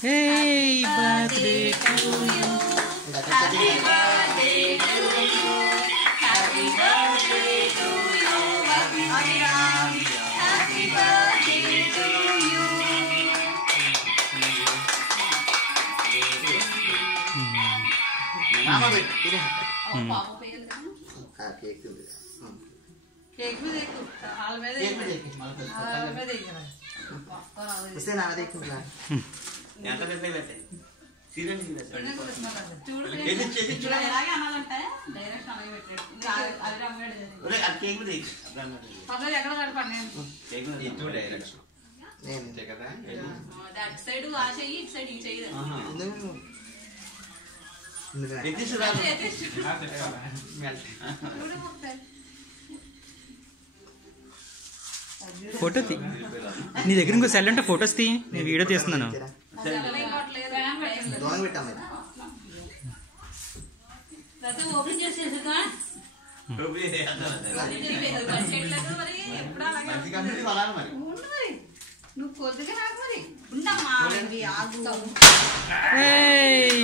Hey, birthday to you. Happy birthday to you. Happy birthday to you. Happy birthday to you. Mama wait. Papa payal kan? Cake tu. Cake भी देखो. हाल में देखो. हाल में देखो. इससे ना देखो ना. यहाँ तक नहीं बैठे. सीरियल नहीं बैठे. ये चूड़ा लगा ना लगता है. डायरेक्ट हमें बैठे. अरे हम बैठ जाते. अरे अब केक भी देख. पापा ये अगर कर पड़ने. केक में ये तो डायरेक्ट. नहीं ठीक है ना. दैट साइड वो आ चाहिए इस साइड ये चाहिए. हाँ. इतनी सुधार. फोटो थी नी దగ్గర ఇంకో సెల్ అంటే ఫోటోస్ తీ నేను వీడియో తీస్తున్నాను దోంగ పెట్టామ తత ఓపెన్ చేసేసుగా ఓపెన్ చేయాలి మరి ఎప్పుడు అలాగే మంచి కంపెనీ వలాను మరి ఉండు మరి నువ్వు కొద్దిగా నాకు మరి ఉండమ్మా ఇది ఆగు ఏయ్